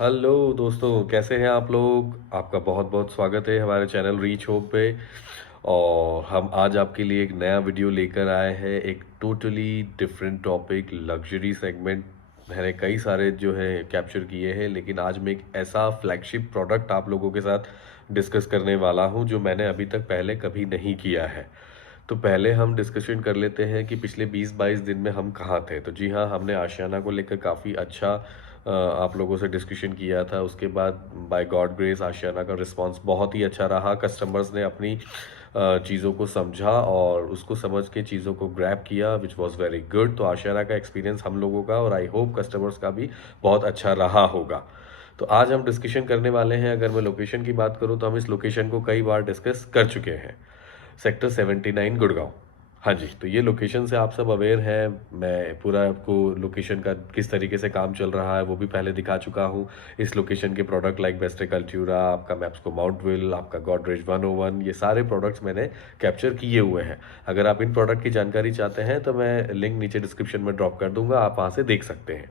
Hello दोस्तों, कैसे हैं आप लोग। आपका बहुत बहुत स्वागत है हमारे चैनल रीच होप पे। और हम आज आपके लिए एक नया वीडियो लेकर आए हैं, एक totally different topic, luxury segment. मैंने कई सारे जो है कैप्चर किए हैं, लेकिन आज मैं एक ऐसा फ्लैगशिप प्रोडक्ट आप लोगों के साथ डिस्कस करने वाला हूं जो मैंने अभी तक पहले कभी नहीं किया है। तो पहले हम डिस्कशन कर लेते हैं कि पिछले 20-22 दिन में हम कहाँ थे। तो जी हाँ, हमने आशियाना को लेकर काफ़ी अच्छा आप लोगों से डिस्कशन किया था। उसके बाद बाय गॉड ग्रेस आशियाना का रिस्पांस बहुत ही अच्छा रहा। कस्टमर्स ने अपनी चीज़ों को समझा और उसको समझ के चीज़ों को ग्रैब किया, विच वॉज वेरी गुड। तो आशियाना का एक्सपीरियंस हम लोगों का और आई होप कस्टमर्स का भी बहुत अच्छा रहा होगा। तो आज हम डिस्कशन करने वाले हैं, अगर मैं लोकेशन की बात करूं तो हम इस लोकेशन को कई बार डिस्कस कर चुके हैं। सेक्टर 79 गुड़गांव। हाँ जी, तो ये लोकेशन से आप सब अवेयर हैं। मैं पूरा आपको लोकेशन का किस तरीके से काम चल रहा है वो भी पहले दिखा चुका हूँ। इस लोकेशन के प्रोडक्ट लाइक बेस्टे कल्ट्यूरा, आपका मैप्सको माउंटविल, आपका गॉडरेज 101, ये सारे प्रोडक्ट्स मैंने कैप्चर किए हुए हैं। अगर आप इन प्रोडक्ट की जानकारी चाहते हैं तो मैं लिंक नीचे डिस्क्रिप्शन में ड्रॉप कर दूंगा, आप वहाँ से देख सकते हैं।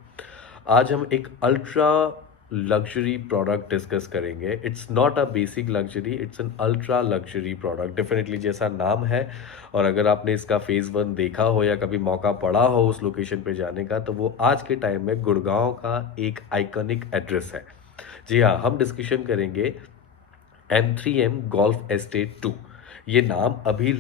आज हम एक अल्ट्रा लग्जरी प्रोडक्ट डिस्कस करेंगे। It's not a basic luxury, it's an ultra luxury product. Definitely जैसा नाम है, और अगर आपने इसका फेज 1 देखा हो या कभी मौका पड़ा हो उस लोकेशन पे जाने का, तो वो आज के टाइम में गुड़गांव का एक आइकॉनिक एड्रेस है। जी हाँ, हम डिस्कशन करेंगे M3M गोल्फ एस्टेट 2। ये नाम अभी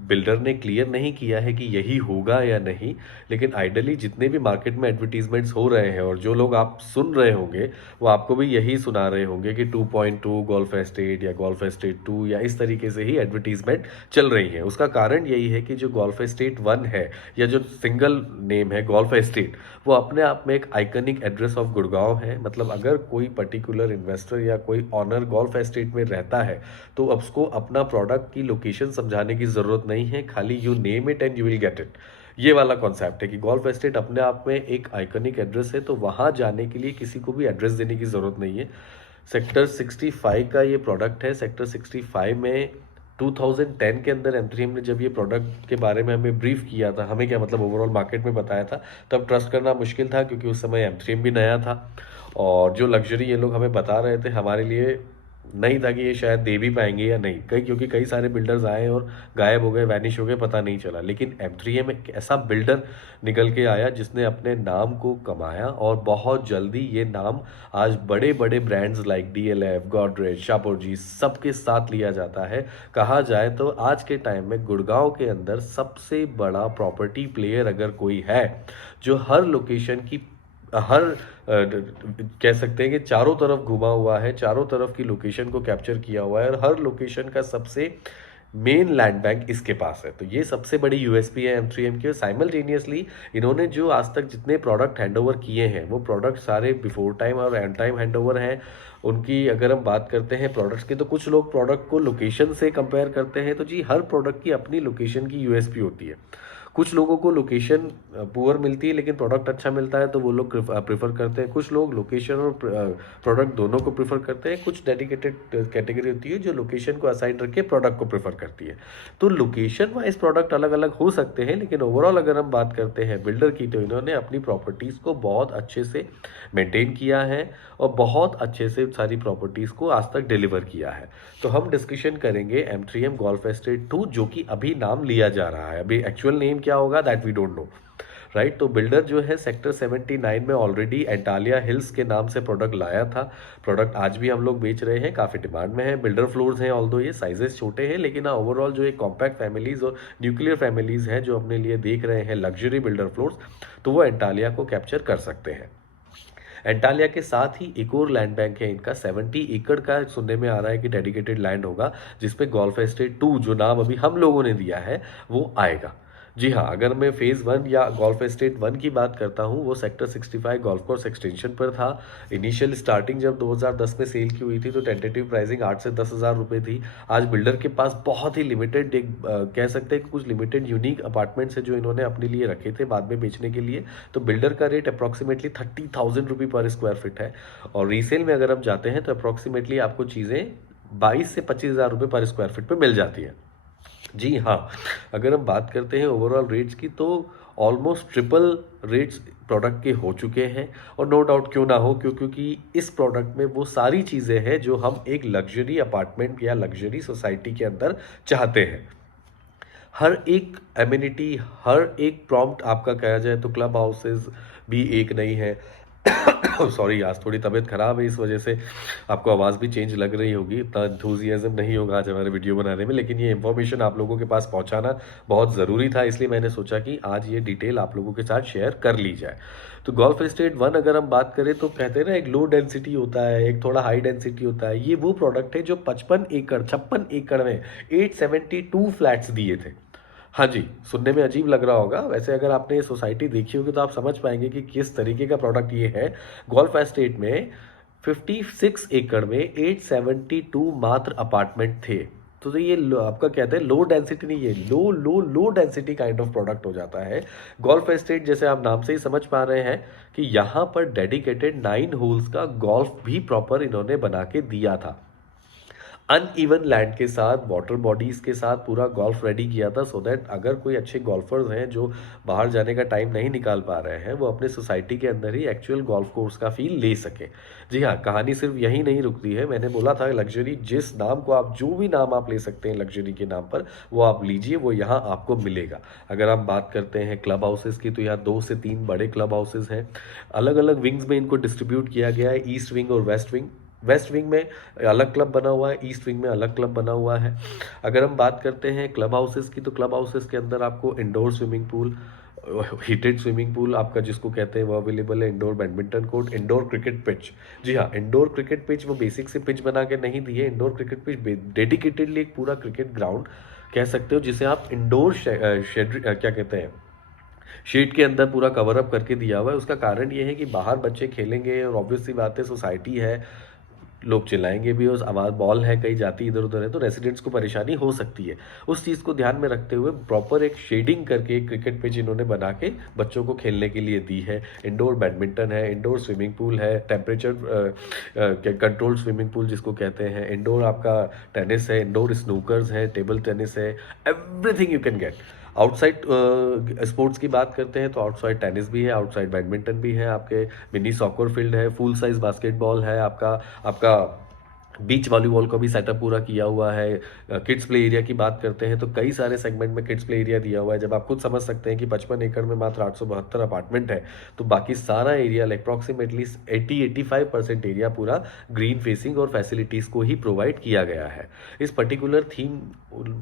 बिल्डर ने क्लियर नहीं किया है कि यही होगा या नहीं, लेकिन आइडली जितने भी मार्केट में एडवर्टीजमेंट्स हो रहे हैं और जो लोग आप सुन रहे होंगे वो आपको भी यही सुना रहे होंगे कि 2.2 गोल्फ एस्टेट या गोल्फ एस्टेट 2 या इस तरीके से ही एडवर्टीजमेंट चल रही है। उसका कारण यही है कि जो गोल्फ एस्टेट 1 है या जो सिंगल नेम है गोल्फ एस्टेट, वो अपने आप में एक आइकनिक एड्रेस ऑफ गुड़गांव है। मतलब अगर कोई पर्टिकुलर इन्वेस्टर या कोई ऑनर गोल्फ एस्टेट में रहता है तो अब उसको अपना प्रोडक्ट की लोकेशन समझाने की ज़रूरत नहीं है, खाली you name it and you will get it. ये वाला कॉन्सेप्ट है कि गोल्फ एस्टेट अपने आप में एक आइकॉनिक एड्रेस है, तो वहाँ जाने के लिए किसी को भी एड्रेस देने की ज़रूरत नहीं है। सेक्टर 65 का ये प्रोडक्ट है। सेक्टर 65 में 2010 के अंदर M3M ने जब ये प्रोडक्ट के बारे में हमें ब्रीफ किया था, हमें क्या मतलब ओवरऑल मार्केट में बताया था, तब ट्रस्ट करना मुश्किल था क्योंकि उस समय M3M भी नया था। और जो लग्जरी ये लोग हमें बता रहे थे, हमारे लिए नहीं था कि ये शायद दे भी पाएंगे या नहीं, क्योंकि कई सारे बिल्डर्स आए और गायब हो गए, वैनिश हो गए, पता नहीं चला। लेकिन M3M एक ऐसा बिल्डर निकल के आया जिसने अपने नाम को कमाया, और बहुत जल्दी ये नाम आज बड़े बड़े brands like DLF, Godrej, Shapoorji सबके साथ लिया जाता है। कहा जाए तो आज के टाइम में गुड़गांव के अंदर सबसे बड़ा प्रॉपर्टी प्लेयर अगर कोई है, जो हर लोकेशन की हर कह सकते हैं कि चारों तरफ घुमा हुआ है, चारों तरफ की लोकेशन को कैप्चर किया हुआ है, और हर लोकेशन का सबसे मेन लैंड बैंक इसके पास है। तो ये सबसे बड़ी यूएसपी है M3M की। साइमल्टेनियसली इन्होंने जो आज तक जितने प्रोडक्ट हैंडओवर किए हैं वो प्रोडक्ट सारे बिफोर टाइम और एंड टाइम हैंडओवर हैं उनकी। अगर हम बात करते हैं प्रोडक्ट्स की, तो कुछ लोग प्रोडक्ट को लोकेशन से कंपेयर करते हैं, तो जी हर प्रोडक्ट की अपनी लोकेशन की यूएसपी होती है। कुछ लोगों को लोकेशन पुअर मिलती है लेकिन प्रोडक्ट अच्छा मिलता है तो वो लोग प्रेफर करते हैं। कुछ लोग लोकेशन और प्रोडक्ट दोनों को प्रेफर करते हैं। कुछ डेडिकेटेड कैटेगरी होती है जो लोकेशन को असाइन रख के प्रोडक्ट को प्रेफर करती है। तो लोकेशन वाइज प्रोडक्ट अलग अलग हो सकते हैं, लेकिन ओवरऑल अगर हम बात करते हैं बिल्डर की, तो इन्होंने अपनी प्रॉपर्टीज़ को बहुत अच्छे से मेंटेन किया है और बहुत अच्छे से सारी प्रॉपर्टीज़ को आज तक डिलीवर किया है। तो हम डिस्कशन करेंगे M3M गोल्फ एस्टेट 2, जो कि अभी नाम लिया जा रहा है। अभी एक्चुअल नेम क्या होगा that we don't know, right. तो बिल्डर जो है सेक्टर 79 में ऑलरेडी एंटालिया हिल्स के नाम से प्रोडक्ट लाया था। प्रोडक्ट आज भी हम लोग बेच रहे हैं, काफ़ी डिमांड में है। बिल्डर फ्लोर्स हैं, ऑल्दो ये साइजेस छोटे हैं, लेकिन ओवरऑल जो एक कॉम्पैक्ट फैमिलीज़ और न्यूक्लियर फैमिलीज़ हैं जो अपने लिए देख रहे हैं लग्जरी बिल्डर फ्लोर्स, तो वो एंटालिया को कैप्चर कर सकते हैं। एंटालिया के साथ ही एक और लैंड बैंक है इनका, 70 एकड़ का सुनने में आ रहा है कि डेडिकेटेड लैंड होगा, जिसपे गोल्फ एस्टेट 2 जो नाम अभी हम लोगों ने दिया है वो आएगा। जी हाँ, अगर मैं फेज़ 1 या गोल्फ एस्टेट 1 की बात करता हूँ, वो सेक्टर 65 गोल्फ कोर्स एक्सटेंशन पर था। इनिशियल स्टार्टिंग जब 2010 में सेल की हुई थी तो टेंटेटिव प्राइसिंग 8 से 10 हज़ार रुपये थी। आज बिल्डर के पास बहुत ही लिमिटेड एक कह सकते हैं कुछ लिमिटेड यूनिक अपार्टमेंट्स है जो इन्होंने अपने लिए रखे थे बाद में बेचने के लिए। तो बिल्डर का रेट अप्रॉक्सीमेटली 30,000 रुपये पर स्क्वायर फीट है, और रीसेल में अगर हम जाते हैं तो अप्रॉक्सीमेटली आपको चीज़ें 22 से 25 हज़ार रुपये पर स्क्वायर फीट पे मिल जाती है। जी हाँ, अगर हम बात करते हैं ओवरऑल रेट्स की, तो ऑलमोस्ट ट्रिपल रेट्स प्रोडक्ट के हो चुके हैं। और नो डाउट क्यों ना हो, क्योंकि इस प्रोडक्ट में वो सारी चीज़ें हैं जो हम एक लग्जरी अपार्टमेंट या लग्जरी सोसाइटी के अंदर चाहते हैं। हर एक एमिनिटी, हर एक प्रॉम्प्ट आपका कहा जाए तो क्लब हाउसेस भी एक नहीं है। सॉरी, आज थोड़ी तबीयत खराब है, इस वजह से आपको आवाज़ भी चेंज लग रही होगी, इतना एंथुजियाज्म नहीं होगा आज हमारे वीडियो बनाने में, लेकिन ये इन्फॉर्मेशन आप लोगों के पास पहुंचाना बहुत ज़रूरी था, इसलिए मैंने सोचा कि आज ये डिटेल आप लोगों के साथ शेयर कर ली जाए। तो गोल्फ एस्टेट 1 अगर हम बात करें तो कहते हैं ना, एक लो डेंसिटी होता है, एक थोड़ा हाई डेंसिटी होता है। ये वो प्रोडक्ट है जो 56 एकड़ में 872 फ्लैट्स दिए थे। हाँ जी, सुनने में अजीब लग रहा होगा, वैसे अगर आपने सोसाइटी देखी होगी तो आप समझ पाएंगे कि किस तरीके का प्रोडक्ट ये है। गोल्फ एस्टेट में 56 एकड़ में 872 मात्र अपार्टमेंट थे। तो ये आपका कहते हैं लो डेंसिटी नहीं, ये low density kind of product हो जाता है। गोल्फ एस्टेट जैसे आप नाम से ही समझ पा रहे हैं कि यहाँ पर डेडिकेटेड 9 होल्स का गोल्फ भी प्रॉपर इन्होंने बना के दिया था। अनइवन लैंड के साथ, वाटर बॉडीज़ के साथ पूरा गोल्फ रेडी किया था, सो दैट अगर कोई अच्छे गोल्फर्स हैं जो बाहर जाने का टाइम नहीं निकाल पा रहे हैं, वो अपने सोसाइटी के अंदर ही एक्चुअल गोल्फ कोर्स का फील ले सके। जी हाँ, कहानी सिर्फ यही नहीं रुकती है। मैंने बोला था लग्जरी, जिस नाम को आप, जो भी नाम आप ले सकते हैं लग्जरी के नाम पर, वो आप लीजिए, वो यहाँ आपको मिलेगा। अगर हम बात करते हैं क्लब हाउसेज़ की, तो यहाँ 2 से 3 बड़े क्लब हाउसेज़ हैं। अलग अलग विंग्स में इनको डिस्ट्रीब्यूट किया गया है, ईस्ट विंग और वेस्ट विंग। वेस्ट विंग में अलग क्लब बना हुआ है, ईस्ट विंग में अलग क्लब बना हुआ है। अगर हम बात करते हैं क्लब हाउसेस की, तो क्लब हाउसेस के अंदर आपको indoor swimming pool, heated swimming pool आपका जिसको कहते हैं वो अवेलेबल है, indoor badminton court, indoor cricket pitch. जी हाँ, इंडोर क्रिकेट पिच वो बेसिक से पिच बना के नहीं दिए। इंडोर क्रिकेट पिच डेडिकेटेडली एक पूरा क्रिकेट ग्राउंड कह सकते हो, जिसे आप इंडोर शेड क्या कहते हैं, शीट के अंदर पूरा कवर अप करके दिया हुआ है। उसका कारण ये है कि बाहर बच्चे खेलेंगे और ऑब्वियस सी बात है, सोसाइटी है, लोग चिल्लाएंगे भी, उस आवाज़, बॉल है कहीं जाती इधर उधर है तो रेसिडेंट्स को परेशानी हो सकती है। उस चीज़ को ध्यान में रखते हुए प्रॉपर एक शेडिंग करके एक क्रिकेट पिच इन्होंने बना के बच्चों को खेलने के लिए दी है। इंडोर बैडमिंटन है, इंडोर स्विमिंग पूल है, टेम्परेचर कंट्रोल स्विमिंग पूल जिसको कहते हैं, इंडोर आपका टेनिस है, इंडोर स्नूकर्स है, टेबल टेनिस है, everything you can get. Outside sports की बात करते हैं तो आउटसाइड टेनिस भी है, आउटसाइड बैडमिंटन भी है, आपके मिनी सॉकर फील्ड है, फुल साइज बास्केटबॉल है, आपका बीच वॉलीबॉल का भी सेटअप पूरा किया हुआ है। किड्स प्ले एरिया की बात करते हैं तो कई सारे सेगमेंट में किड्स प्ले एरिया दिया हुआ है। जब आप खुद समझ सकते हैं कि 55 एकड़ में मात्र 872 अपार्टमेंट है, तो बाकी सारा एरिया अप्रॉक्सीमेटली 80-85% एरिया पूरा ग्रीन फेसिंग और फैसिलिटीज़ को ही प्रोवाइड किया गया है। इस पर्टिकुलर थीम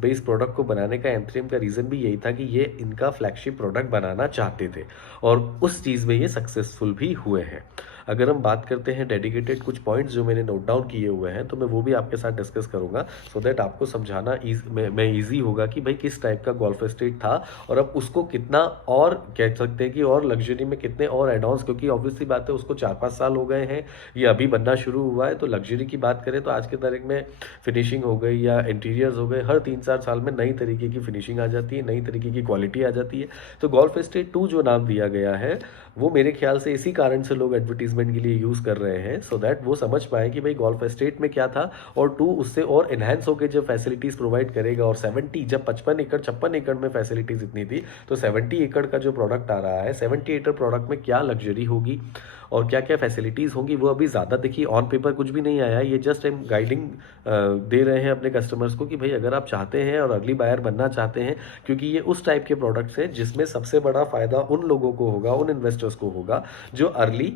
बेस्ड प्रोडक्ट को बनाने का एंथ्रीम का रीज़न भी यही था कि ये इनका फ्लैगशिप प्रोडक्ट बनाना चाहते थे और उस चीज़ में ये सक्सेसफुल भी हुए हैं। अगर हम बात करते हैं डेडिकेटेड कुछ पॉइंट्स जो मैंने नोट डाउन किए हुए हैं, तो मैं वो भी आपके साथ डिस्कस करूंगा, सो दैट आपको समझाना मैं ईजी होगा कि भाई किस टाइप का गोल्फ एस्टेट था और अब उसको कितना और कह सकते हैं कि और लग्जरी में कितने और एडॉन्स, क्योंकि ऑब्वियसली बात है उसको 4-5 साल हो गए हैं, ये अभी बनना शुरू हुआ है। तो लग्जरी की बात करें तो आज के तारीख में फिनिशिंग हो गई या इंटीरियर्स हो गए, हर 3-4 साल में नई तरीके की फिनिशिंग आ जाती है, नई तरीके की क्वालिटी आ जाती है। तो गोल्फ एस्टेट 2 जो नाम दिया गया है वो मेरे ख्याल से इसी कारण से लोग एडवर्टीजमेंट के लिए यूज़ कर रहे हैं, सो दैट वो समझ पाए कि भाई गोल्फ एस्टेट में क्या था, और 2 उससे और इन्हेंस होकर जब फैसिलिटीज़ प्रोवाइड करेगा। और 70 जब 56 एकड़ में फैसिलिटीज़ इतनी थी, तो 70 एकड़ का जो प्रोडक्ट आ रहा है, 70 एकड़ प्रोडक्ट में क्या लग्जरी होगी और क्या क्या फैसिलिटीज़ होंगी, वो अभी ज़्यादा देखिए ऑन पेपर कुछ भी नहीं आया है। ये जस्ट हम गाइडिंग दे रहे हैं अपने कस्टमर्स को कि भाई अगर आप चाहते हैं और अर्ली बायर बनना चाहते हैं, क्योंकि ये उस टाइप के प्रोडक्ट्स हैं जिसमें सबसे बड़ा फ़ायदा उन लोगों को होगा, उन इन्वेस्टर्स को होगा जो अर्ली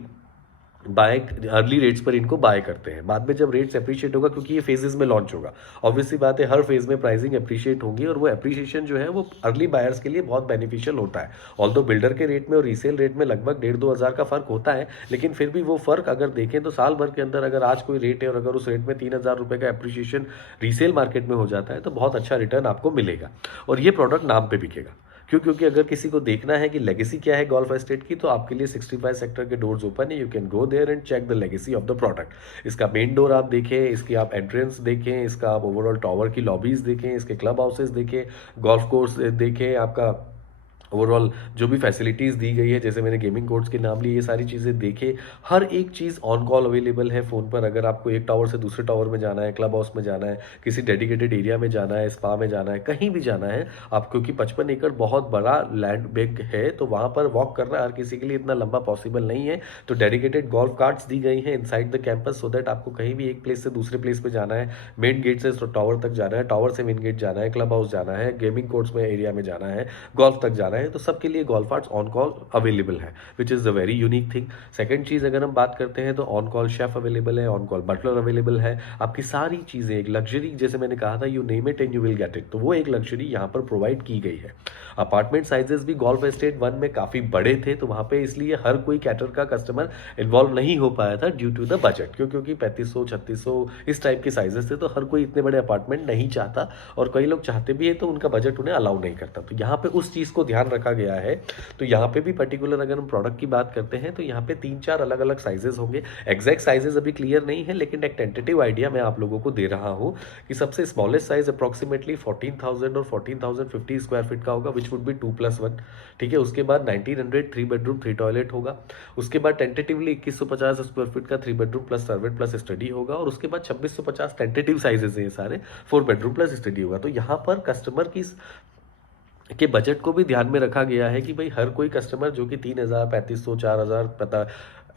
रेट्स पर इनको बाय करते हैं। बाद में जब रेट्स अप्रिशिएट होगा, क्योंकि ये फेजेस में लॉन्च होगा, ऑब्वियसली बात है हर फेज में प्राइसिंग अप्रिशिएट होंगी और वो अप्रिशिएशन जो है वो अर्ली बायर्स के लिए बहुत बेनिफिशियल होता है। ऑल्दो बिल्डर के रेट में और रीसेल रेट में लगभग 1,500-2 हज़ार का फर्क होता है, लेकिन फिर भी वो फर्क अगर देखें तो साल भर के अंदर अगर आज कोई रेट है और अगर उस रेट में 3,000 रुपये का अप्रिशिएशन रीसेल मार्केट में हो जाता है तो बहुत अच्छा रिटर्न आपको मिलेगा और ये प्रोडक्ट नाम पे बिकेगा। क्योंकि अगर किसी को देखना है कि लेगेसी क्या है गोल्फ एस्टेट की, तो आपके लिए 65 सेक्टर के डोर्स ओपन है, you can go there and check the legacy of the product. इसका मेन डोर आप देखें, इसकी आप एंट्रेंस देखें, इसका आप ओवरऑल टावर की लॉबीज देखें, इसके क्लब हाउसेज देखें, गोल्फ कोर्स देखें, आपका ओवरऑल जो भी फैसिलिटीज़ दी गई है, जैसे मैंने गेमिंग कोर्ट्स के नाम लिए, ये सारी चीज़ें देखे, हर एक चीज़ ऑन कॉल अवेलेबल है फ़ोन पर। अगर आपको एक टावर से दूसरे टावर में जाना है, क्लब हाउस में जाना है, किसी डेडिकेटेड एरिया में जाना है, स्पा में जाना है, कहीं भी जाना है आप, क्योंकि 55 एकड़ बहुत बड़ा लैंड बिग है, तो वहाँ पर वॉक करना हर किसी के लिए इतना लंबा पॉसिबल नहीं है। तो डेडिकेटेड गोल्फ कार्ट्स दी गई हैं inside the campus, so that आपको कहीं भी एक प्लेस से दूसरे प्लेस पे जाना है, मेन गेट से टावर तक जाना है, टावर से मेन गेट जाना है, क्लब हाउस जाना है, गेमिंग कोर्ट्स में एरिया में जाना है, गोल्फ तक जाना है, तो सबके लिए golf carts on call available है, which is a very unique thing. Second चीज़ अगर हम बात करते हैं तो ऑन कॉल शेफ अवेलेबल है, ऑन कॉल बटलर अवेलेबल है। आपकी सारी चीज़ें एक लग्जरी, जैसे मैंने कहा था, you name it and you will get it, तो वो एक लग्जरी यहाँ पर प्रोवाइड की गई है। अपार्टमेंट साइजेस भी गोल्फ एस्टेट 1 में काफ़ी बड़े थे, तो वहाँ पे इसलिए हर कोई कैटर का कस्टमर इन्वॉल्व नहीं हो पाया था ड्यू टू द बजट, क्योंकि 3500 3600 इस टाइप के साइजेस थे, तो हर कोई इतने बड़े अपार्टमेंट नहीं चाहता, और कई लोग चाहते भी है तो उनका बजट उन्हें अलाउ नहीं करता। तो यहाँ पे उस चीज़ को ध्यान रखा गया है। तो यहाँ पे भी पर्टिकुलर अगर हम प्रोडक्ट की बात करते हैं तो यहाँ पे 3-4 अलग अलग साइजेस होंगे। एग्जैक्ट साइजेस अभी क्लियर नहीं है, लेकिन एक टेंटेटिव आइडिया मैं आप लोगों को दे रहा हूँ कि सबसे स्मॉलेस्ट साइज अप्रॉक्सीमेटली 14,000 और 14,050 स्क्वायर फीट का होगा, विच वुड बी 2+1। ठीक है, उसके बाद 1900 3 बेडरूम 3 टॉयलेट होगा। उसके बाद टेंटेटिवली 2150 स्क्वायर फीट का 3 bedroom plus servant plus study होगा, और उसके बाद 2650 टेंटेटिव साइजेस हैं ये सारे, 4 बेडरूम प्लस स्टडी होगा। तो यहाँ पर कस्टमर की के बजट को भी ध्यान में रखा गया है कि भाई हर कोई कस्टमर जो कि 3,000 3500 4,000 पता,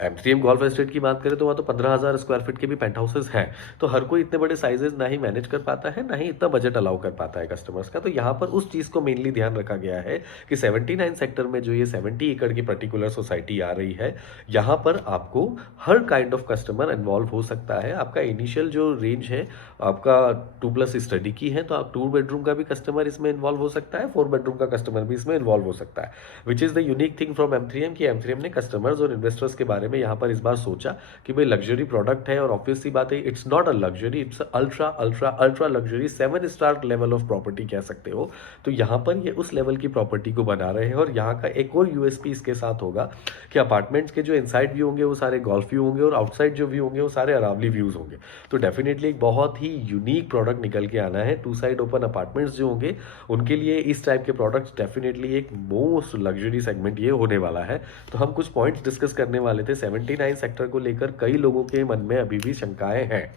एमसीएम गोल्फ एस्टेट की बात करें तो वहाँ तो 15,000 स्क्वायर फीट के भी पेंट हाउसेस हैं, तो हर कोई इतने बड़े साइजेस ना ही मैनेज कर पाता है, ना ही इतना बजट अलाउ कर पाता है कस्टमर्स का। तो यहाँ पर उस चीज़ को मेनली ध्यान रखा गया है कि 79 सेक्टर में जो ये 70 एकड़ की पर्टिकुलर सोसाइटी आ रही है, यहाँ पर आपको हर काइंड ऑफ कस्टमर इन्वॉल्व हो सकता है। आपका इनिशियल जो रेंज है आपका 2+ स्टडी की है, तो आप 2 बेडरूम का भी कस्टमर इसमें इन्वॉल्व हो सकता है, 4 बेडरूम का कस्टमर भी इसमें इन्वॉल्व हो सकता है, which is the unique thing from M3M कि M3M ने कस्टमर्स और इन्वेस्टर्स के बारे में यहाँ पर इस बार सोचा कि भाई लग्जरी प्रोडक्ट है, और ऑब्वियस सी बात है it's not a luxury, it's ultra ultra ultra luxury 7 star level of property कह सकते हो। तो यहाँ पर ये उस लेवल की प्रॉपर्टी को बना रहे हैं, और यहाँ का एक और यूएसपी इसके साथ होगा कि अपार्टमेंट्स के जो इनसाइड व्यू होंगे वो सारे गोल्फ व्यू होंगे, और आउटसाइड जो व्यू होंगे वो सारे अरावली व्यूज होंगे। तो डेफिनेटली एक बहुत ही यूनिक प्रोडक्ट निकल के आना है। 2 साइड ओपन अपार्टमेंट्स जो होंगे उनके लिए इस टाइप के प्रोडक्ट्स डेफिनेटली एक मोस्ट लग्जरी सेगमेंट ये होने वाला है। तो हम कुछ पॉइंट्स डिस्कस करने वाले थे 79 सेक्टर को लेकर। कई लोगों के मन में अभी भी शंकाएं हैं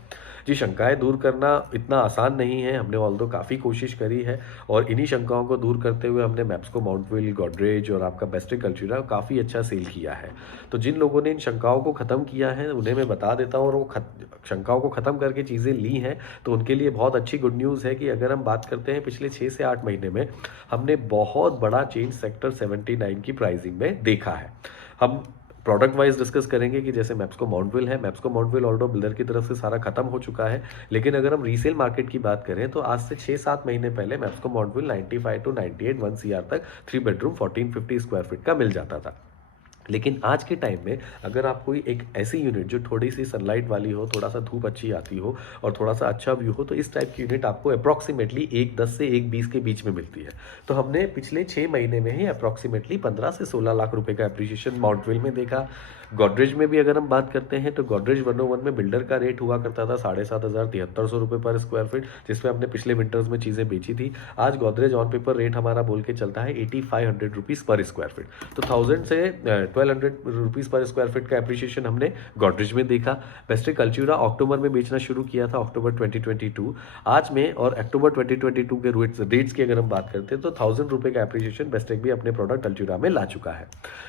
जी, शंकाएं दूर करना इतना आसान नहीं है। हमने ऑल्दो काफ़ी कोशिश करी है, और इन्हीं शंकाओं को दूर करते हुए हमने मैप्सको, माउंटविल, गोदरेज और आपका बेस्टिक कल्चरा काफ़ी अच्छा सेल किया है। तो जिन लोगों ने इन शंकाओं को ख़त्म किया है उन्हें मैं बता देता हूँ, और वो शंकाओं को ख़त्म करके चीज़ें ली हैं, तो उनके लिए बहुत अच्छी गुड न्यूज़ है कि अगर हम बात करते हैं पिछले 6 से 8 महीने में हमने बहुत बड़ा चेंज सेक्टर 79 की प्राइसिंग में देखा है। हम प्रोडक्ट वाइज डिस्कस करेंगे कि जैसे मैप्सको माउंटविल है, मैप्सको माउंटविल ऑल्दो बिल्डर की तरफ से सारा खत्म हो चुका है, लेकिन अगर हम रीसेल मार्केट की बात करें तो आज से 6-7 महीने पहले मैप्सको माउंटविल 95 to 98 1 CR तक 3 बेडरूम 1450 स्क्वायर फीट का मिल जाता था। लेकिन आज के टाइम में अगर आप कोई एक ऐसी यूनिट जो थोड़ी सी सनलाइट वाली हो, थोड़ा सा धूप अच्छी आती हो और थोड़ा सा अच्छा व्यू हो, तो इस टाइप की यूनिट आपको अप्रॉक्सीमेटली 1.10 से 1.20 के बीच में मिलती है। तो हमने पिछले 6 महीने में ही अप्रॉक्सीमेटली 15 से 16 लाख रुपए का एप्रिशिएशन माउंटविल में देखा। गोदरेज में भी अगर हम बात करते हैं तो गोदरेज 101 में बिल्डर का रेट हुआ करता था 7,500 रुपये पर स्क्वायर फीट, जिसमें हमने पिछले विंटर्स में चीज़ें बेची थी। आज गोदरेज ऑन पेपर रेट हमारा बोल के चलता है 8,500 रुपीज़ पर स्क्वायर फीट। तो 1000 से 1,200 रुपीज़ पर स्क्वायर फीट का एप्रिशिएशन हमने गोदरेज में देखा। बेस्टिक कल्चरा अक्टूबर में बेचना शुरू किया था, अक्टूबर 2022। आज में और अक्टूबर 2022 के रेट्स की अगर हम बात करते हैं तो 1,000 रुपये का एप्रिशिएशन बेस्टिक भी अपने प्रोडक्ट कल्चरा में ला चुका है।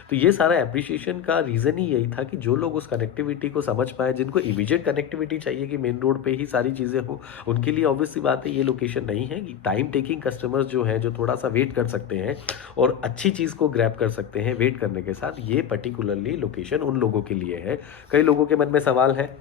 तो ये सारा एप्रिशिएशन का रीज़न ही यही था कि जो लोग उस कनेक्टिविटी को समझ पाए, जिनको इमीडिएट कनेक्टिविटी चाहिए कि मेन रोड पे ही सारी चीज़ें हो, उनके लिए ऑब्वियस सी बात है ये लोकेशन नहीं है। कि टाइम टेकिंग कस्टमर्स जो हैं, जो थोड़ा सा वेट कर सकते हैं और अच्छी चीज़ को ग्रैब कर सकते हैं वेट करने के साथ, ये पर्टिकुलरली लोकेशन उन लोगों के लिए है। कई लोगों के मन में सवाल है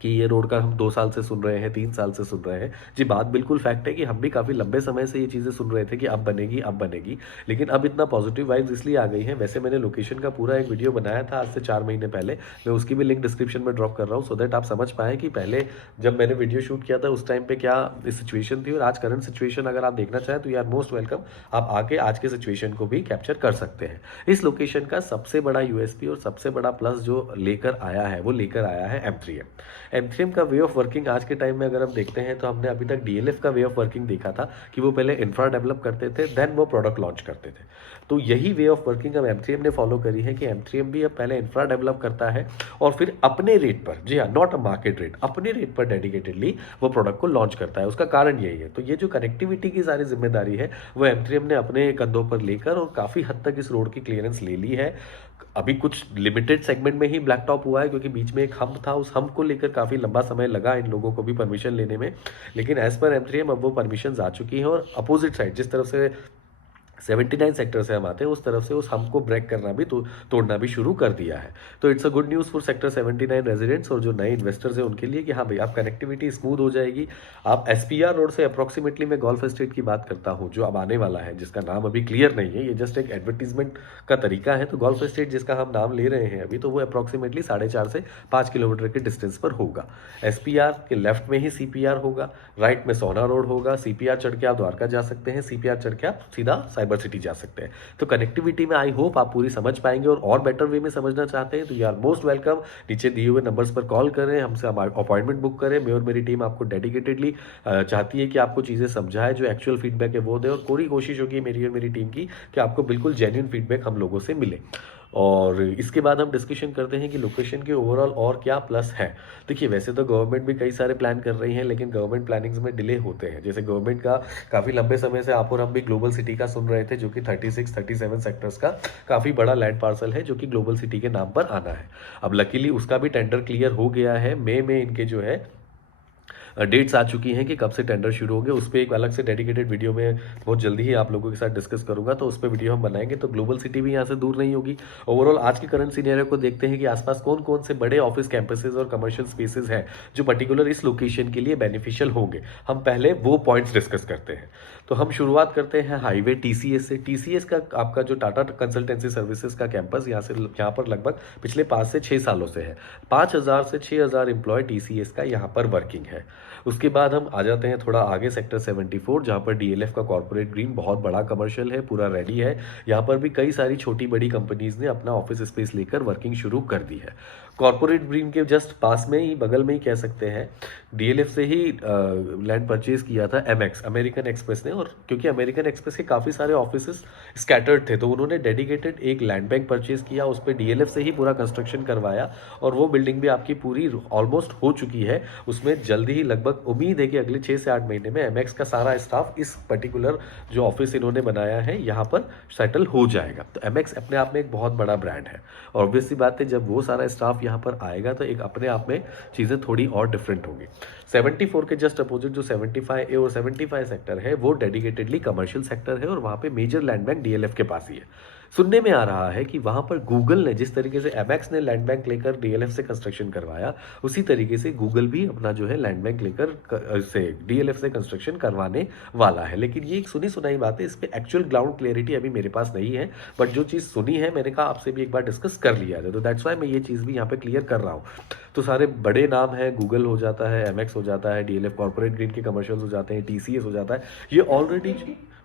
कि ये रोड का हम 2 साल से सुन रहे हैं, 3 साल से सुन रहे हैं। जी, बात बिल्कुल फैक्ट है कि हम भी काफ़ी लंबे समय से ये चीज़ें सुन रहे थे कि अब बनेगी, अब बनेगी, लेकिन अब इतना पॉजिटिव वाइब्स इसलिए आ गई हैं। वैसे मैंने लोकेशन का पूरा एक वीडियो बनाया था आज से 4 महीने पहले, मैं उसकी भी लिंक डिस्क्रिप्शन में ड्रॉप कर रहा हूँ, सो दैट आप समझ पाएँ कि पहले जब मैंने वीडियो शूट किया था उस टाइम पे क्या सिचुएशन थी, और आज करंट सिचुएशन अगर आप देखना चाहें तो यू आर मोस्ट वेलकम। आप आके आज के सिचुएशन को भी कैप्चर कर सकते हैं। इस लोकेशन का सबसे बड़ा यूएसपी और सबसे बड़ा प्लस जो लेकर आया है वो लेकर आया है M3M। एमथ्रीएम का वे ऑफ वर्किंग आज के टाइम में अगर हम देखते हैं तो हमने अभी तक डीएलएफ का वे ऑफ वर्किंग देखा था कि वो पहले इंफ्रा डेवलप करते थे, देन वो प्रोडक्ट लॉन्च करते थे। तो यही वे ऑफ वर्किंग अब एमथ्रीएम ने फॉलो करी है कि एमथ्रीएम भी अब पहले इंफ्रा डेवलप करता है और फिर अपने रेट पर, जी हाँ, नॉट अ मार्केट रेट, अपने रेट पर डेडिकेटेडली वो प्रोडक्ट को लॉन्च करता है। उसका कारण यही है। तो ये जो कनेक्टिविटी की सारी जिम्मेदारी है वो एमथ्रीएम ने अपने कंधों पर लेकर और काफ़ी हद तक इस रोड की क्लियरेंस ले ली है। अभी कुछ लिमिटेड सेगमेंट में ही ब्लैक टॉप हुआ है क्योंकि बीच में एक हम्प था, उस हम्प को लेकर काफ़ी लंबा समय लगा इन लोगों को भी परमिशन लेने में, लेकिन एज पर एमथ्रीएम अब वो परमिशन आ चुकी हैं और अपोजिट साइड जिस तरफ से 79 सेक्टर से हम आते हैं उस तरफ से उस हम को ब्रेक करना भी तोड़ना भी शुरू कर दिया है। तो it's a good news for sector 79 residents और जो नए इन्वेस्टर्स हैं उनके लिए कि हाँ भाई आप कनेक्टिविटी स्मूथ हो जाएगी। आप एसपीआर रोड से अप्रॉक्सीमेटली, मैं गोल्फ एस्टेट की बात करता हूँ जो अब आने वाला है, जिसका नाम अभी क्लियर नहीं है, ये जस्ट एक एडवर्टीजमेंट का तरीका है। तो गोल्फ एस्टेट जिसका हम नाम ले रहे हैं अभी, तो वो अप्रॉक्सीमेटली 4.5 से 5 किलोमीटर के डिस्टेंस पर होगा। एसपीआर के लेफ्ट में ही सीपीआर होगा, राइट में सोना रोड होगा। सीपीआर चढ़ के आप द्वारका जा सकते हैं, सीपीआर चढ़ के आप सीधा साइबर सिटी जा सकते हैं। तो कनेक्टिविटी में आई होप आप पूरी समझ पाएंगे और बेटर वे में समझना चाहते हैं तो यू आर मोस्ट वेलकम। नीचे दिए हुए नंबर्स पर कॉल करें, हमसे अपॉइंटमेंट बुक करें। मैं और मेरी टीम आपको डेडिकेटेडली चाहती है कि आपको चीज़ें समझाए, जो एक्चुअल फीडबैक है वो दे, और पूरी कोशिश होगी मेरी और मेरी टीम की कि आपको बिल्कुल जेन्युइन फीडबैक हम लोगों से मिले। और इसके बाद हम डिस्कशन करते हैं कि लोकेशन के ओवरऑल और क्या प्लस है। देखिए वैसे तो गवर्नमेंट भी कई सारे प्लान कर रही है, लेकिन गवर्नमेंट प्लानिंग्स में डिले होते हैं। जैसे गवर्नमेंट का काफ़ी लंबे समय से आप और हम भी ग्लोबल सिटी का सुन रहे थे, जो कि 36-37 सेक्टर्स का काफ़ी बड़ा लैंड पार्सल है जो कि ग्लोबल सिटी के नाम पर आना है। अब लकीली उसका भी टेंडर क्लियर हो गया है। मई में इनके जो है डेट्स आ चुकी हैं कि कब से टेंडर शुरू होंगे। उस पर एक अलग से डेडिकेटेड वीडियो में बहुत जल्दी ही आप लोगों के साथ डिस्कस करूंगा, तो उस पर वीडियो हम बनाएंगे। तो ग्लोबल सिटी भी यहाँ से दूर नहीं होगी। ओवरऑल आज के करंट सिनेरियो को देखते हैं कि आसपास कौन कौन से बड़े ऑफिस कैंपसेस और कमर्शियल स्पेसेस हैं जो पर्टिकुलर इस लोकेशन के लिए बेनिफिशियल होंगे। हम पहले वो पॉइंट्स डिस्कस करते हैं। तो हम शुरुआत करते हैं हाईवे टीसीएस से। टीसीएस का आपका जो टाटा कंसल्टेंसी सर्विसेज का कैंपस यहाँ पर लगभग पिछले 5 से 6 सालों से है। 5,000 से 6,000 एम्प्लॉय टीसीएस का यहाँ पर वर्किंग है। उसके बाद हम आ जाते हैं थोड़ा आगे सेक्टर 74, जहाँ पर डीएलएफ का कॉर्पोरेट ग्रीन बहुत बड़ा कमर्शियल है, पूरा रेडी है। यहाँ पर भी कई सारी छोटी बड़ी कंपनीज ने अपना ऑफिस स्पेस लेकर वर्किंग शुरू कर दी है। कॉर्पोरेट ग्रीन के जस्ट पास में ही, बगल में ही कह सकते हैं, डीएलएफ से ही लैंड परचेज किया था एमएक्स, अमेरिकन एक्सप्रेस ने। और क्योंकि अमेरिकन एक्सप्रेस के काफ़ी सारे ऑफिस स्कैटर्ड थे तो उन्होंने डेडिकेटेड एक लैंड बैंक परचेज किया, उस पर डीएलएफ से ही पूरा कंस्ट्रक्शन करवाया और वो बिल्डिंग भी आपकी पूरी ऑलमोस्ट हो चुकी है। उसमें जल्दी ही लगभग उम्मीद है कि अगले 6 से 8 महीने में एमएक्स का सारा स्टाफ इस पर्टिकुलर जो ऑफिस इन्होंने बनाया है यहाँ पर सेटल हो जाएगा। तो एमएक्स अपने आप में एक बहुत बड़ा ब्रांड है और ऑब्वियस सी बात है जब वो सारा स्टाफ यहाँ पर आएगा तो एक अपने आप में चीज़ें थोड़ी और डिफरेंट होंगी। 74 के जस्ट अपोजिट जो 75A और 75 सेक्टर है वो डेडिकेटेडली कमर्शियल सेक्टर है और वहाँ पे मेजर लैंड बैंक डीएलएफ के पास ही है। सुनने में आ रहा है कि वहाँ पर गूगल ने, जिस तरीके से एमएक्स ने लैंड बैंक लेकर डीएलएफ से कंस्ट्रक्शन करवाया, उसी तरीके से गूगल भी अपना जो है लैंड बैंक लेकर से डीएलएफ से कंस्ट्रक्शन करवाने वाला है। लेकिन ये एक सुनी सुनाई बात है, इस पर एक्चुअल ग्राउंड क्लियरिटी अभी मेरे पास नहीं है, बट जो चीज़ सुनी है मैंने कहा आपसे भी एक बार डिस्कस कर लिया है, तो दैट्स वाई मैं ये चीज़ भी यहाँ पे क्लियर कर रहा हूँ। तो सारे बड़े नाम हैं, गूगल हो जाता है, एमएक्स हो जाता है, डीएलएफ कॉर्पोरेट ग्रीन के कमर्शियल्स हो जाते हैं, टीसीएस हो जाता है। ये ऑलरेडी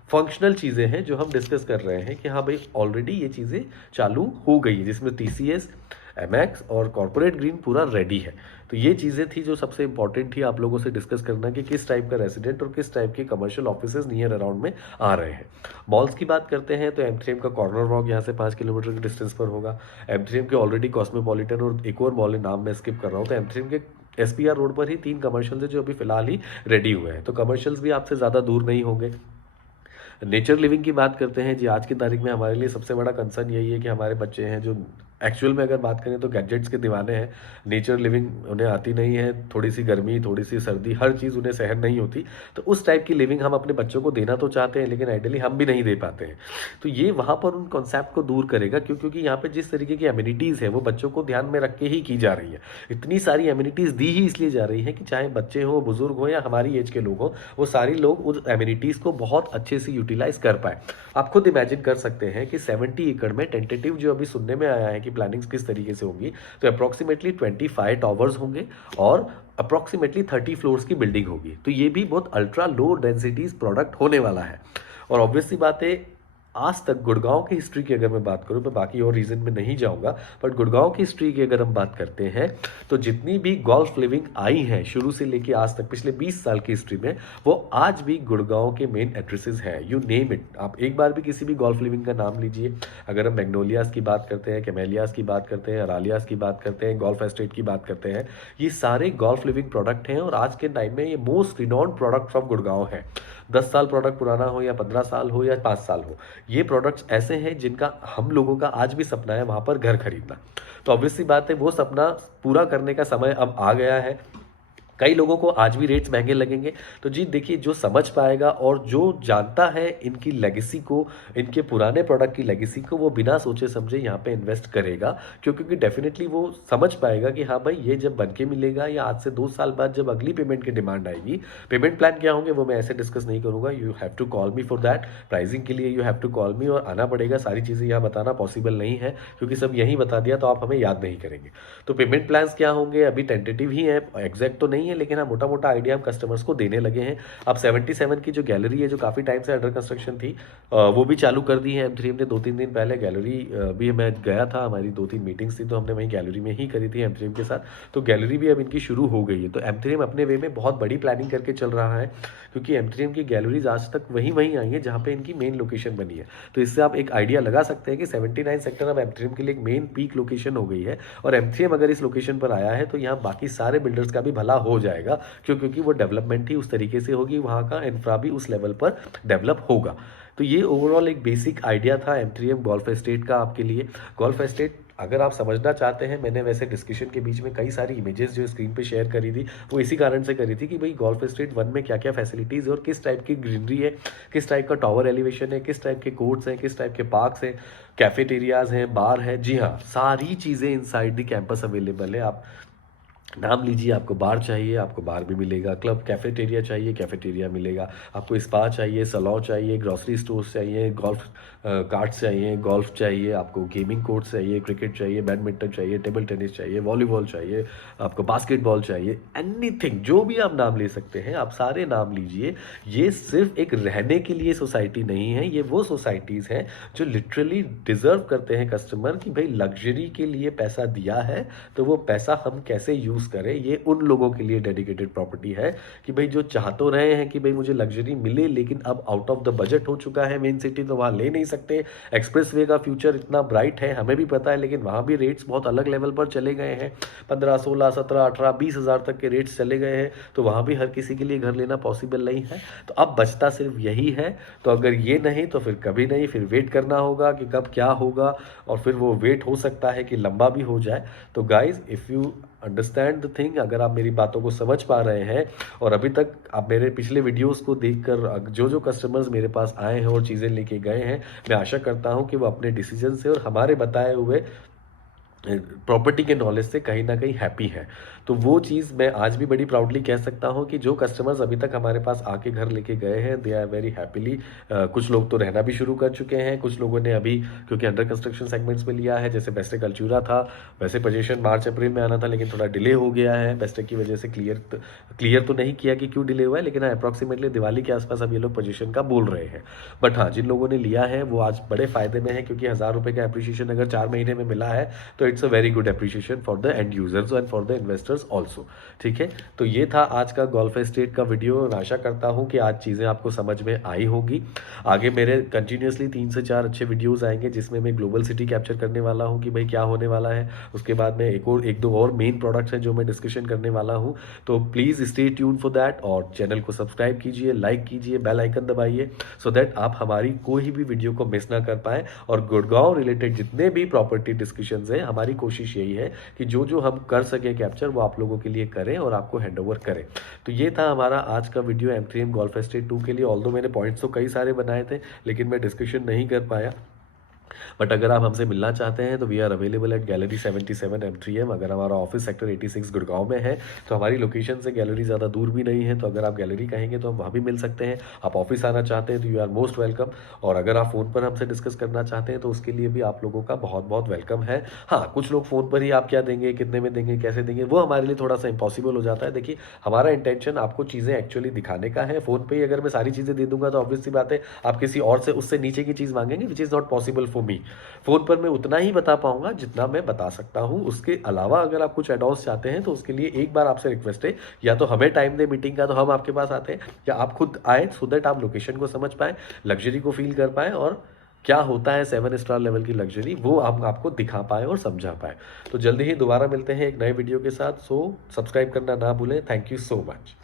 फंक्शनल चीज़ें हैं जो हम डिस्कस कर रहे हैं कि हाँ भाई ऑलरेडी ये चीज़ें चालू हो गई है, जिसमें टीसीएस, एमएक्स और कॉर्पोरेट ग्रीन पूरा रेडी है। तो ये चीज़ें थी जो सबसे इंपॉर्टेंट थी आप लोगों से डिस्कस करना कि किस टाइप का रेसिडेंट और किस टाइप के कमर्शियल ऑफिसेज नियर अराउंड में आ रहे हैं। मॉल्स की बात करते हैं तो एमथ्रीएम का कॉर्नर वॉक यहाँ से 5 किलोमीटर के डिस्टेंस पर होगा। एमथ्रीएम के ऑलरेडी कॉस्मोपॉलिटन और एक और मॉल नाम मैं स्किप कर रहा हूँ। तो एमथ्रीएम के एसपीआर रोड पर ही 3 कमर्शियल्स है जो अभी फिलहाल ही रेडी हुए हैं। तो कमर्शियल्स भी आपसे ज़्यादा दूर नहीं होंगे। नेचर लिविंग की बात करते हैं जी, आज की तारीख में हमारे लिए सबसे बड़ा कंसर्न यही है कि हमारे बच्चे हैं जो एक्चुअल में अगर बात करें तो गैजेट्स के दीवाने हैं। नेचर लिविंग उन्हें आती नहीं है, थोड़ी सी गर्मी, थोड़ी सी सर्दी, हर चीज़ उन्हें सहन नहीं होती। तो उस टाइप की लिविंग हम अपने बच्चों को देना तो चाहते हैं, लेकिन आइडियली हम भी नहीं दे पाते हैं। तो ये वहाँ पर उन कॉन्सेप्ट को दूर करेगा, क्योंकि यहाँ पे जिस तरीके की एमिनिटीज़ है वो बच्चों को ध्यान में रख के ही की जा रही है। इतनी सारी एमिनिटीज़ दी ही इसलिए जा रही है कि चाहे बच्चे हों, बुजुर्ग हों या हमारी एज के लोग हों, वो सारे लोग उस एमिनिटीज़ को बहुत अच्छे से यूटिलाइज कर पाए। आप खुद इमेजिन कर सकते हैं कि 70 एकड़ में टेंटेटिव जो अभी सुनने में आया है कि प्लानिंग्स किस तरीके से होंगी, तो अप्रॉक्सीमेटली 25 टावर्स होंगे और अप्रॉक्सीमेटली 30 फ्लोर्स की बिल्डिंग होगी। तो ये भी बहुत अल्ट्रा लो डेंसिटीज प्रोडक्ट होने वाला है। और ऑब्वियसली बात है आज तक गुड़गांव की हिस्ट्री की अगर मैं बात करूं, मैं बाकी और रीजन में नहीं जाऊंगा, बट गुड़गांव की हिस्ट्री की अगर हम बात करते हैं तो जितनी भी गोल्फ लिविंग आई हैं शुरू से लेके आज तक पिछले 20 साल की हिस्ट्री में, वो आज भी गुड़गांव के मेन एड्रेसेस हैं। यू नेम इट, आप एक बार भी किसी भी गोल्फ लिविंग का नाम लीजिए। अगर हम मैग्नोलियाज की बात करते हैं, कैमेलियाज की बात करते हैं, अरालियाज की बात करते हैं, गोल्फ एस्टेट की बात करते हैं, ये सारे गोल्फ लिविंग प्रोडक्ट हैं और आज के टाइम में ये most renowned product from Gurgaon है। 10 साल प्रोडक्ट पुराना हो या 15 साल हो या 5 साल हो, ये प्रोडक्ट्स ऐसे हैं जिनका हम लोगों का आज भी सपना है वहां पर घर खरीदना। तो ऑब्वियसली बात है, वो सपना पूरा करने का समय अब आ गया है। कई लोगों को आज भी रेट्स महंगे लगेंगे, तो जी देखिए, जो समझ पाएगा और जो जानता है इनकी लेगेसी को, इनके पुराने प्रोडक्ट की लेगेसी को, वो बिना सोचे समझे यहाँ पे इन्वेस्ट करेगा। क्योंकि डेफिनेटली वो समझ पाएगा कि हाँ भाई, ये जब बन के मिलेगा या आज से 2 साल बाद जब अगली पेमेंट की डिमांड आएगी, पेमेंट प्लान क्या होंगे वो मैं ऐसे डिस्कस नहीं करूँगा। You have to call me for that. Pricing के लिए you have to call me और आना पड़ेगा। सारी चीज़ें यहाँ बताना पॉसिबल नहीं है क्योंकि सब यहीं बता दिया तो आप हमें याद नहीं करेंगे। तो पेमेंट प्लान्स क्या होंगे अभी टेंटेटिव ही है, एग्जैक्ट तो नहीं है, लेकिन हाँ मोटा मोटा आइडिया हम कस्टमर्स को देने लगे हैं। अब 77 की जो गैलरी है जो काफ़ी टाइम से अंडर कंस्ट्रक्शन थी, वो भी चालू कर दी है M3M ने। 2-3 दिन पहले गैलरी भी मैं गया था, हमारी 2-3 मीटिंग्स थी तो हमने वहीं गैलरी में ही करी थी M3M के साथ। तो गैलरी भी अब इनकी शुरू हो गई है। तो M3M अपने वे में बहुत बड़ी प्लानिंग करके चल रहा है क्योंकि M3M की गैलरीज आज तक वहीं आई है जहाँ पे इनकी मेन लोकेशन बनी है। तो इससे आप एक आइडिया लगा सकते हैं कि 79 सेक्टर अब M3M के लिए एक मेन पीक लोकेशन हो गई है। और M3M अगर इस लोकेशन पर आया है तो यहाँ बाकी सारे बिल्डर्स का भी भला हो जाएगा क्योंकि वो डेवलपमेंट ही उस तरीके से होगी, वहाँ का इंफ्रा भी उस लेवल पर डेवलप होगा। तो ये ओवरऑल एक बेसिक आइडिया था M3M गोल्फ एस्टेट का आपके लिए। गोल्फ एस्टेट अगर आप समझना चाहते हैं, मैंने वैसे डिस्कशन के बीच में कई सारी इमेजेस जो स्क्रीन पे शेयर करी थी वो इसी कारण से करी थी कि भाई गोल्फ एस्टेट 1 में क्या क्या फैसिलिटीज़ और किस टाइप की ग्रीनरी है, किस टाइप का टावर एलिवेशन है, किस टाइप के कोर्ट्स हैं, किस टाइप के पार्क्स हैं, कैफेटेरियाज हैं, बार है। जी हाँ, सारी चीज़ें इनसाइड द कैंपस अवेलेबल है। आप नाम लीजिए, आपको बार चाहिए आपको बार भी मिलेगा, क्लब कैफेटेरिया चाहिए कैफेटेरिया मिलेगा, आपको स्पा चाहिए, सलॉन चाहिए, ग्रॉसरी स्टोर्स चाहिए, गोल्फ कार्ट्स चाहिए, गोल्फ चाहिए, आपको गेमिंग कोर्ट्स चाहिए, क्रिकेट चाहिए, बैडमिंटन चाहिए, टेबल टेनिस चाहिए, वॉलीबॉल चाहिए, आपको बास्केटबॉल चाहिए, एनीथिंग जो भी आप नाम ले सकते हैं आप सारे नाम लीजिए। ये सिर्फ एक रहने के लिए सोसाइटी नहीं है, ये वो सोसाइटीज़ हैं जो लिटरली डिजर्व करते हैं कस्टमर कि भाई लग्जरी के लिए पैसा दिया है तो वो पैसा हम कैसे यूज़ करें। ये उन लोगों के लिए डेडिकेटेड प्रॉपर्टी है कि भाई जो चाह तो रहे हैं कि भाई मुझे लग्जरी मिले लेकिन अब आउट ऑफ द बजट हो चुका है मेन सिटी, तो वहाँ ले नहीं सकते। एक्सप्रेस वे का फ्यूचर इतना ब्राइट है हमें भी पता है, लेकिन वहाँ भी रेट्स बहुत अलग लेवल पर चले गए हैं। 15, 16, 17, 18, 20 हज़ार तक के रेट्स चले गए हैं। तो वहाँ भी हर किसी के लिए घर लेना पॉसिबल नहीं है। तो अब बचता सिर्फ यही है। तो अगर ये नहीं तो फिर कभी नहीं, फिर वेट करना होगा कि कब क्या होगा, और फिर वो वेट हो सकता है कि लंबा भी हो जाए। तो guys, if you understand the thing, अगर आप मेरी बातों को समझ पा रहे हैं और अभी तक आप मेरे पिछले वीडियोस को देखकर जो कस्टमर्स मेरे पास आए हैं और चीज़ें लेके गए हैं, मैं आशा करता हूं कि वो अपने डिसीजन से और हमारे बताए हुए प्रॉपर्टी के नॉलेज से कहीं ना कहीं हैप्पी है। तो वो चीज़ मैं आज भी बड़ी प्राउडली कह सकता हूँ कि जो कस्टमर्स अभी तक हमारे पास आके घर लेके गए हैं दे आर वेरी हैप्पीली। कुछ लोग तो रहना भी शुरू कर चुके हैं, कुछ लोगों ने अभी क्योंकि अंडर कंस्ट्रक्शन सेगमेंट्स में लिया है, जैसे बेस्टेक कल्चूरा था, वैसे पोजीशन मार्च अप्रैल में आना था लेकिन थोड़ा डिले हो गया है बेस्टेक की वजह से। क्लियर तो नहीं किया कि क्यों डिले हुआ है, लेकिन अप्रॉक्सीमेटली दिवाली के आसपास अब ये लोग पोजीशन का बोल रहे हैं। बट हाँ, जिन लोगों ने लिया है वो आज बड़े फायदे में है क्योंकि 1000 रुपये का एप्रिशिएशन अगर 4 महीने में मिला है तो it's a very good appreciation for the end users and for the investors also. ठीक है, तो ये था आज का गोल्फ एस्टेट का वीडियो। आशा करता हूँ कि आज चीज़ें आपको समझ में आई होगी। आगे मेरे कंटिन्यूसली 3 से 4 अच्छे वीडियोस आएंगे जिसमें मैं ग्लोबल सिटी कैप्चर करने वाला हूँ कि भाई क्या होने वाला है। उसके बाद में एक दो और मेन प्रोडक्ट्स हैं जो मैं डिस्कशन करने वाला हूँ। तो please stay tune for that और चैनल को सब्सक्राइब कीजिए, लाइक कीजिए, बेल आइकन दबाइए सो दैट आप हमारी कोई भी वीडियो को मिस ना कर पाएँ। और गुड़गांव रिलेटेड जितने भी प्रॉपर्टी डिस्कशंस हैं, हमारी कोशिश यही है कि जो हम कर सके कैप्चर वो आप लोगों के लिए करें और आपको हैंड ओवर करें। तो ये था हमारा आज का वीडियो M3M गोल्फ एस्टेट 2 के लिए। ऑल्दो मैंने पॉइंट्स तो कई सारे बनाए थे लेकिन मैं डिस्कशन नहीं कर पाया। बट अगर आप हमसे मिलना चाहते हैं तो we are available at gallery 77 M3M। अगर हमारा ऑफिस सेक्टर 86 गुड़गांव में है तो हमारी लोकेशन से गैलरी ज़्यादा दूर भी नहीं है, तो अगर आप गैलरी कहेंगे तो हम वहाँ भी मिल सकते हैं। आप ऑफिस आना चाहते हैं तो यू आर मोस्ट वेलकम। और अगर आप फ़ोन पर हमसे डिस्कस करना चाहते हैं तो उसके लिए भी आप लोगों का बहुत बहुत वेलकम है। हाँ, कुछ लोग फ़ोन पर ही आप क्या देंगे, कितने में देंगे, कैसे देंगे, वो हमारे लिए थोड़ा सा इम्पॉसिबल हो जाता है। देखिए, हमारा इंटेंशन आपको चीज़ें एक्चुअली दिखाने का है। फ़ोन पे ही अगर मैं सारी चीज़ें दे दूंगा तो ऑब्वियस सी बात है आप किसी और से उससे नीचे की चीज़ मांगेंगे, which is not possible for me. Phone पर मैं उतना ही बता पाऊंगा जितना मैं बता सकता हूं। उसके अलावा अगर आप कुछ एडवांस चाहते हैं तो उसके लिए एक बार आपसे रिक्वेस्ट है, या तो हमें टाइम दे मीटिंग का तो हम आपके पास आते हैं, या आप खुद आए सो दैट आप लोकेशन को समझ पाए, लग्जरी को फील कर पाए, और क्या होता है 7 स्टार लेवल की लग्जरी वो हम आपको दिखा पाए और समझा पाए। तो जल्दी ही दोबारा मिलते हैं एक नए वीडियो के साथ। सो सब्सक्राइब करना ना भूलें। Thank you so much.